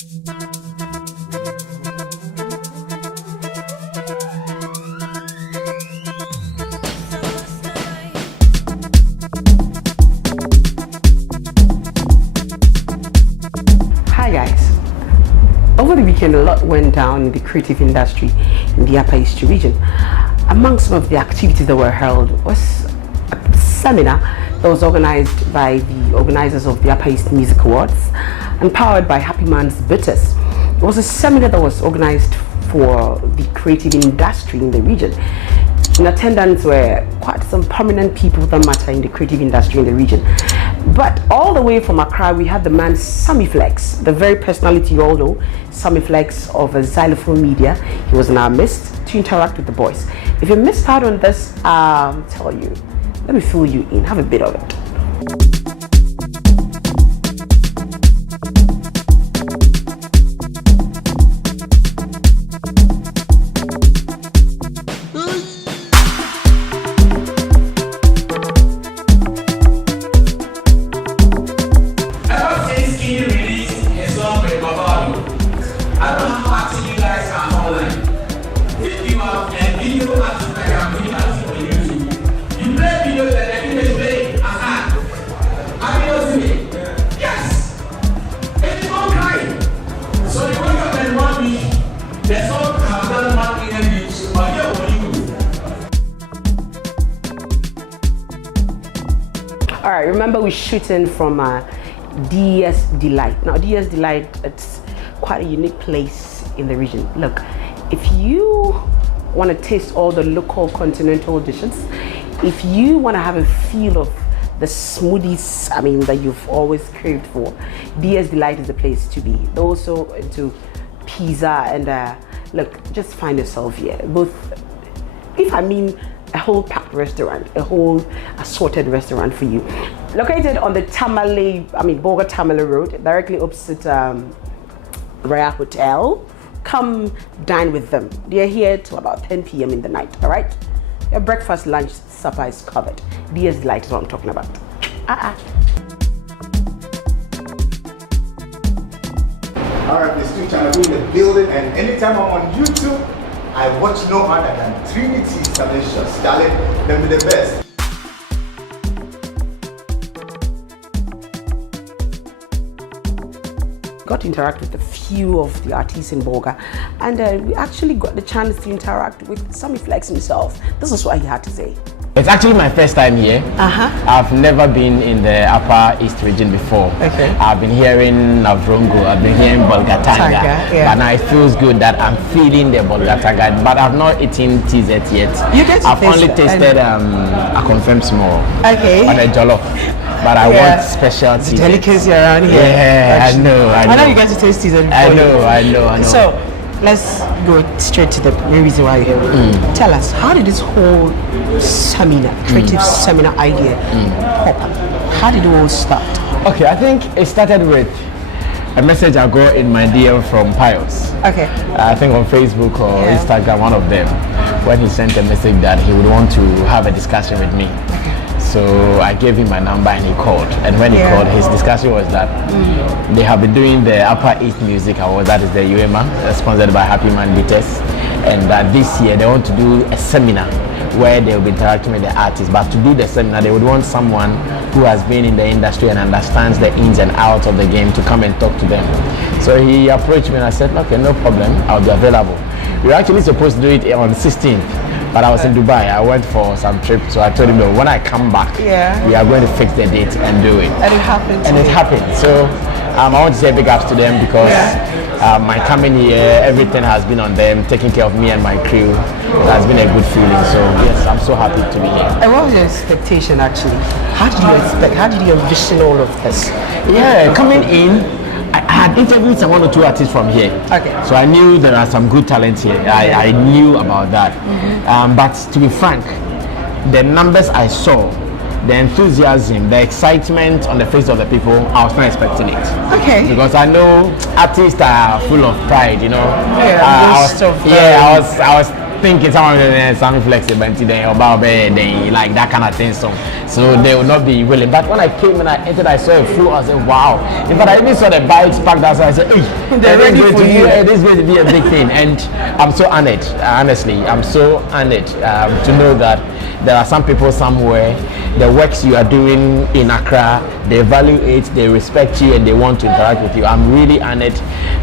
Hi guys. Over the weekend, a lot went down in the creative industry in the Upper East region. Among some of the activities that were held was a seminar that was organized by the organizers of the Upper East Music Awards and powered by Happy Man's Bitters. It was a seminar that was organized for the creative industry in the region. In attendance were quite some prominent people that matter in the creative industry in the region. But all the way from Accra, we had the man Sammy, the very personality you all know, Sammy of Xylophone Media. He was in our midst to interact with the boys. If you missed out on this, I'll tell you. Let me fill you in. Have a bit of it. Alright, remember we're shooting from DS Delight. Now DS Delight, it's quite a unique place in the region. Look, if you want to taste all the local continental dishes, if you want to have a feel of the smoothies, that you've always craved for, DS Delight is the place to be. They're also into pizza and look, just find yourself here. A whole packed restaurant, a whole assorted restaurant for you. Located on the Boga Tamale Road, directly opposite Royal Hotel. Come dine with them. They're here till about 10 p.m. in the night, all right? Your breakfast, lunch, supper is covered. DS Delight is what I'm talking about. All right, this new channel in the building, and anytime I'm on YouTube, I watch no other than Trinity Salicious. Darling, them be the best. Got to interact with a few of the artists in Boga, and we actually got the chance to interact with Sammy himself. This is what he had to say. It's actually my first time here. I've never been in the Upper East region before. Okay. I've been hearing Navrongo, I've been hearing Bolgatanga, but now it feels good that I'm feeling the Bolgatanga, but I've not eaten TZ yet. You get to I've only tasted a confirmed small on a jollof. But I want specialty. Delicacy around here. Yeah, I know you guys to taste TZ before. I know. So, let's go straight to the main reason why you're here. Tell us, how did this whole seminar, creative seminar idea pop up? How did it all start? Okay, I think it started with a message I got in my DM from Pius. Okay. I think on Facebook or Instagram, one of them, when he sent a message that he would want to have a discussion with me. Okay. So I gave him my number and he called. And when he called, his discussion was that they have been doing the Upper East Music Awards, that is the UEMA, sponsored by Happy Man Bitters. And that this year they want to do a seminar where they will be interacting with the artists. But to do the seminar, they would want someone who has been in the industry and understands the ins and outs of the game to come and talk to them. So he approached me and I said, okay, no problem, I'll be available. We were actually supposed to do it on 16th. But I was in Dubai. I went for some trip, so I told him, no, when I come back, we are going to fix the date and do it. And it happened. And it happened. So I want to say big ups to them because my coming here, everything has been on them, taking care of me and my crew. It has been a good feeling. So yes, I'm so happy to be here. And what was your expectation actually? How did you expect? How did you envision all of this? Yeah, coming in, I had interviewed one or two artists from here. Okay. So I knew there are some good talents here. I knew about that. But to be frank, the numbers I saw, the enthusiasm, the excitement on the face of the people, I was not expecting it. Okay. Because I know artists are full of pride, you know. I was thinking someone will Sammy flexible today about they like that kind of thing. So they will not be willing. But when I came and I entered, I saw a floor. I said, wow. In fact, I even saw the bikes parked outside. I said, hey, they're ready for you. This is going to be a big thing. And I'm so honored. Honestly, I'm so honored to know that there are some people somewhere, the works you are doing in Accra, they value it, they respect you, and they want to interact with you. I'm really honored,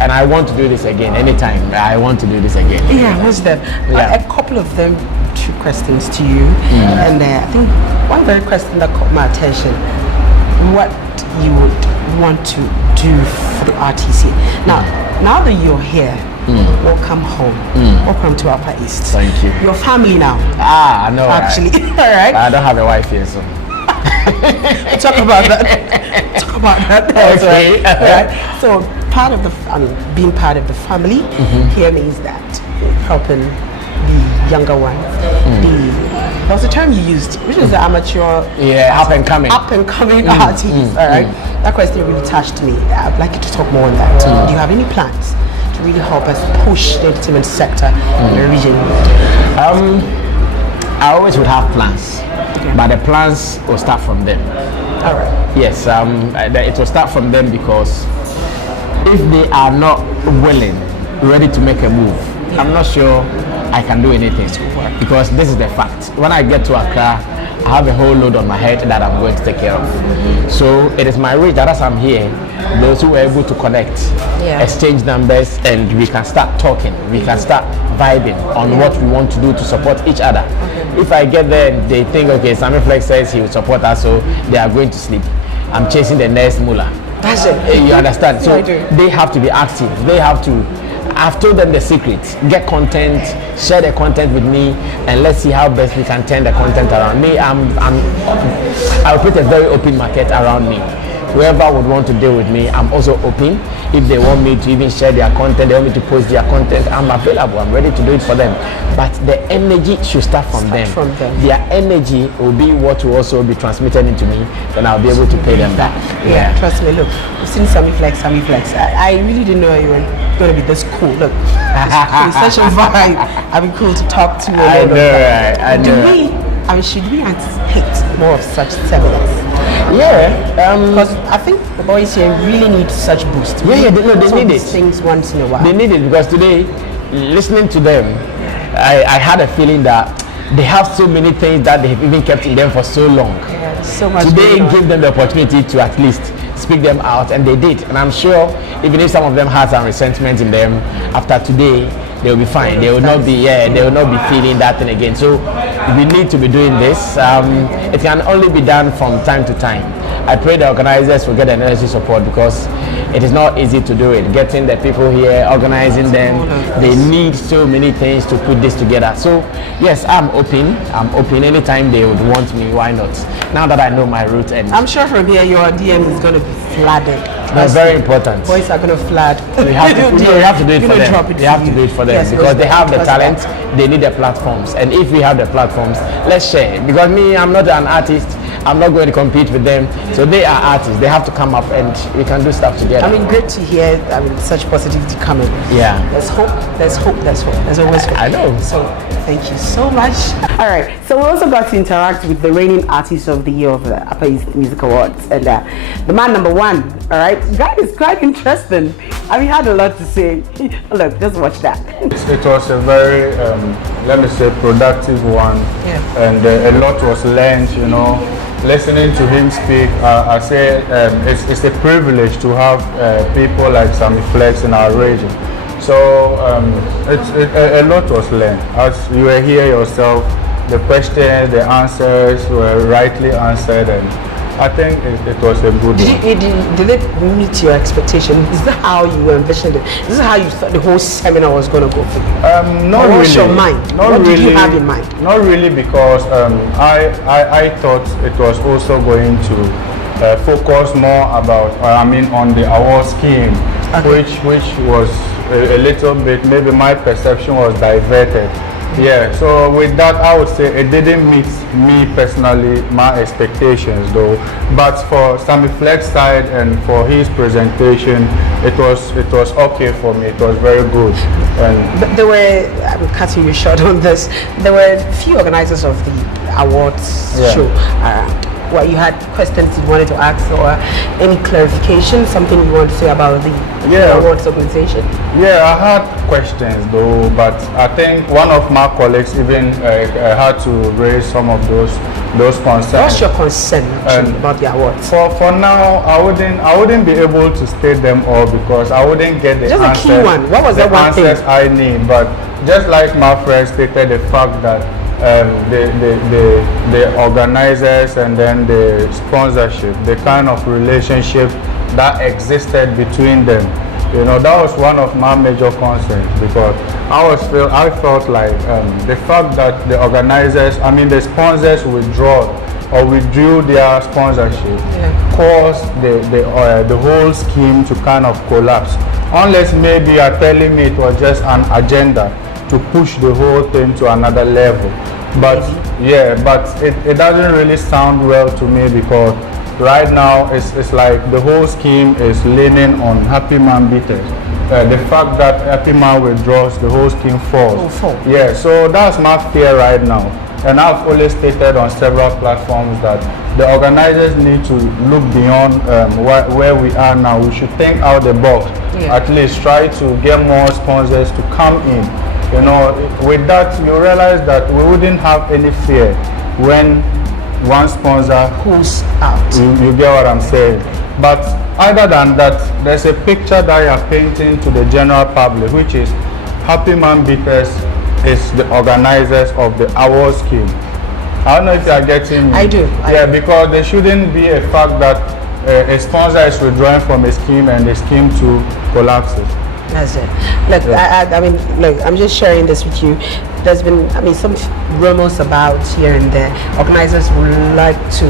and I want to do this again anytime. I want to do this again. Yeah, what's that? Yeah. A couple of them, 2 questions to you, and I think one very question that caught my attention: what you would want to do for the RTC. Now that you're here, welcome home. Welcome to Upper East. Thank you. Your family now. I know. Actually, all right. I don't have a wife here, so. Talk about that. Talk about that. Okay. Right. So part of the, being part of the family here means that helping the younger ones. There was a term you used, which is the amateur. Yeah, up and coming. Up and coming artists. All right. That question really touched me. I'd like you to talk more on that. Do you have any plans to really help us push the entertainment sector in the region? I always would have plans, but the plans will start from them. All right. Yes, it will start from them because if they are not willing, ready to make a move, I'm not sure I can do anything because this is the fact. When I get to Accra, I have a whole load on my head that I'm going to take care of. So it is my wish that as I'm here, those who are able to connect, exchange numbers, and we can start talking, we can start vibing on what we want to do to support each other. If I get there, they think, okay, Sammy Flex says he will support us, so they are going to sleep. I'm chasing the next mullah. That's it. You understand? So Yeah, they have to be active. They have to. I've told them the secret. Get content, share the content with me, and let's see how best we can turn the content around me. I'll put a very open market around me. Whoever would want to deal with me, I'm also open. If they want me to even share their content, they want me to post their content, I'm available. I'm ready to do it for them. But the energy should start from them. Their energy will be what will also be transmitted into me, then I'll be able to pay them back. Yeah, trust me. Look, we've seen Sammy Flex. I really didn't know you were going to be this cool. Look, it's such a vibe. I've been cool to talk to. I know. Should we anticipate more of such seminars? Yeah, because I think the boys here really need such boost. They need it. Things once in a while. They need it because today, listening to them, I had a feeling that they have so many things that they have even kept in them for so long. Yeah, so much. Today, give them the opportunity to at least speak them out, and they did. And I'm sure, even if some of them had some resentment in them, after today, they will be fine. They will not be, they will not be feeling that thing again. So we need to be doing this. It can only be done from time to time. I pray the organizers will get the energy support because it is not easy to do it. Getting the people here, organizing them, they need so many things to put this together. So yes, I'm open. Anytime they would want me, why not? Now that I know my route, and I'm sure from here your DM is going to be flooded. That's very important. Boys are going to flood. We have to do it for them. They have to do it for them because they have the talent. They need the platforms, and if we have the platforms, let's share. Because me, I'm not an artist. I'm not going to compete with them. So they are artists. They have to come up and we can do stuff together. Great to hear. Such positivity coming. Yeah. There's hope. There's always hope. I know. So thank you so much. All right. So we also got to interact with the reigning artist of the year of the Upper East Music Awards, and the man number 1. All right. That is quite interesting. He had a lot to say. Look, just watch that. It was a very, let me say, productive one, and a lot was learned. Listening to him speak, I say it's a privilege to have people like Sammy Flex in our region. So a lot was learned. As you were here yourself, the questions, the answers were rightly answered, and I think it was a good one. Did it meet your expectation? Is that how you envisioned it? Is that how you thought the whole seminar was going to go for you? Not really. What's your mind? What did you have in mind? Not really, because I thought it was also going to focus more about, on the award scheme, which was a little bit, maybe my perception was diverted Yeah, so with that, I would say it didn't meet me personally, my expectations though. But for Sammy Flex side and for his presentation, it was okay for me. It was very good. And But there were, I'm cutting you short on this, there were a few organizers of the awards Yeah. show. What you had questions you wanted to ask or any clarification, something you want to say about the awards organization? Yeah, I had questions though, but I think one of my colleagues even had to raise some of those concerns. What's your concern actually about the awards? For now, I wouldn't be able to state them all because I wouldn't get the Just answers, a key one. What was the that one thing? answers I need. But just like my friend stated, the fact that the organizers and then the sponsorship, the kind of relationship that existed between them, that was one of my major concerns because I felt like the fact that the organizers, the sponsors withdrew their sponsorship caused the whole scheme to kind of collapse. Unless maybe you're telling me it was just an agenda to push the whole thing to another level. But it doesn't really sound well to me because right now it's like the whole scheme is leaning on Happy Man beaters. The fact that Happy Man withdraws, the whole scheme falls. Yeah, so that's my fear right now. And I've always stated on several platforms that the organizers need to look beyond where we are now. We should think out the box. At least try to get more sponsors to come in. With that, you realize that we wouldn't have any fear when one sponsor Who's out? You get what I'm saying? But other than that, there's a picture that you're painting to the general public, which is Happy Man Beaters is the organizers of the award scheme. I don't know if you are getting me. I do. Because there shouldn't be a fact that a sponsor is withdrawing from a scheme and the scheme to collapses. That's it. Look, I'm just sharing this with you. There's been, some rumors about here and there. Organizers would like to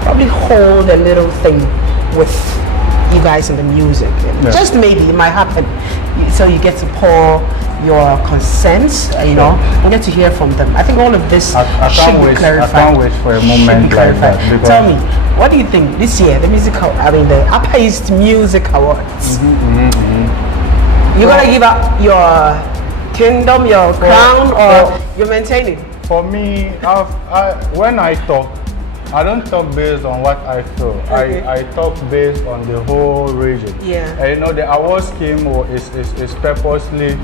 probably hold a little thing with you guys in the music. Just maybe it might happen. So you get to pour your consents, and get to hear from them. I think all of this should be clarified. I can't wait for a moment like that. Tell me, what do you think this year, the Upper East Music Awards? You're gonna give up your kingdom, your crown, or you're maintaining? For me, when I talk, I don't talk based on what I feel. Okay. I talk based on the whole region. And the award scheme is purposely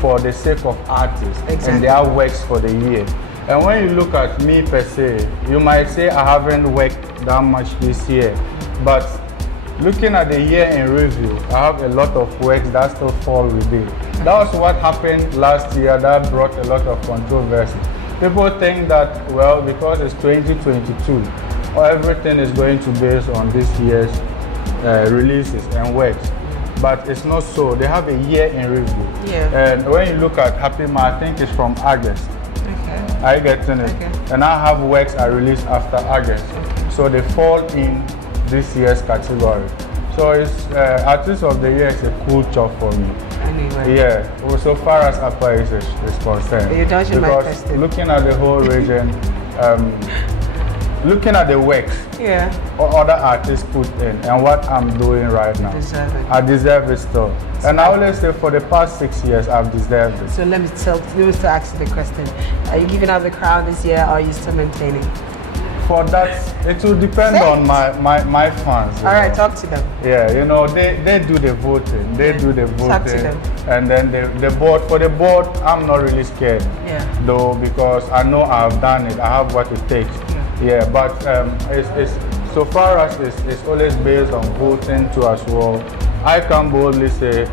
for the sake of artists and their works for the year. And when you look at me per se, you might say I haven't worked that much this year, but looking at the year in review, I have a lot of works that still fall within. That was what happened last year that brought a lot of controversy. People think that, well, because it's 2022, everything is going to be based on this year's releases and works. But it's not so. They have a year in review. And when you look at Happy Man, I think it's from August. I get it. And I have works I released after August. So they fall in this year's category. So it's Artist of the Year is a cool job for me. Anyway. Well, so far as Upper East is concerned. You're dodging my because question. looking at the whole region, looking at the works other artists put in and what I'm doing right now, I deserve it still. And I always say for the past 6 years I've deserved it. So let me still ask you the question. Are you giving out the crown this year or are you still maintaining? For that, it will depend on my fans. All right, talk to them. Yeah, they do the voting. They do the voting. Talk to them. And then the board, for the board, I'm not really scared. Though, because I know I've done it. I have what it takes. But it's so far as it's always based on voting too as well. I can boldly say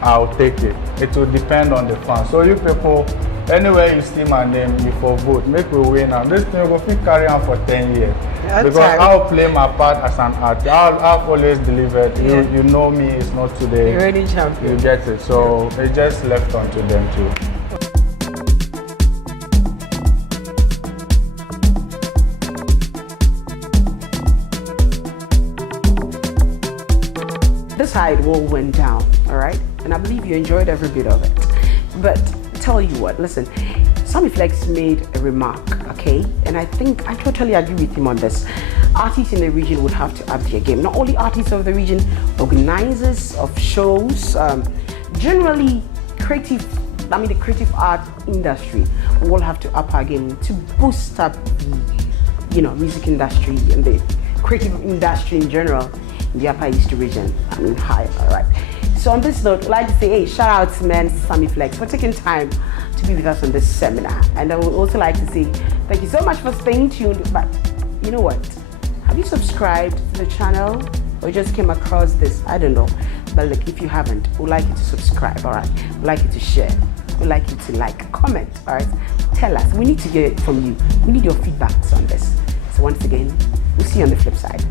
I'll take it. It will depend on the fans. So you people, anywhere you see my name, you for vote. Make we win. And this thing will carry on for 10 years. Because I'll play my part as an artist. I've always delivered. You know me, it's not today. You're ready champion. You get it. So it's just left onto them too. This how it all went down, all right? And I believe you enjoyed every bit of it. But tell you what, listen, Sammy Flex made a remark, okay, and I think I totally agree with him on this. Artists in the region would have to up their game. Not only artists of the region, organizers of shows, generally the creative art industry will have to up our game to boost up the, music industry and the creative industry in general in the Upper East region. Hi, all right. So on this note, I'd like to say, hey, shout out to man Sammy Flex for taking time to be with us on this seminar. And I would also like to say thank you so much for staying tuned. But you know what? Have you subscribed to the channel or just came across this? I don't know. But look, if you haven't, we'd like you to subscribe, all right? We'd like you to share. We'd like you to like, comment, all right? Tell us. We need to hear it from you. We need your feedbacks on this. So once again, we'll see you on the flip side.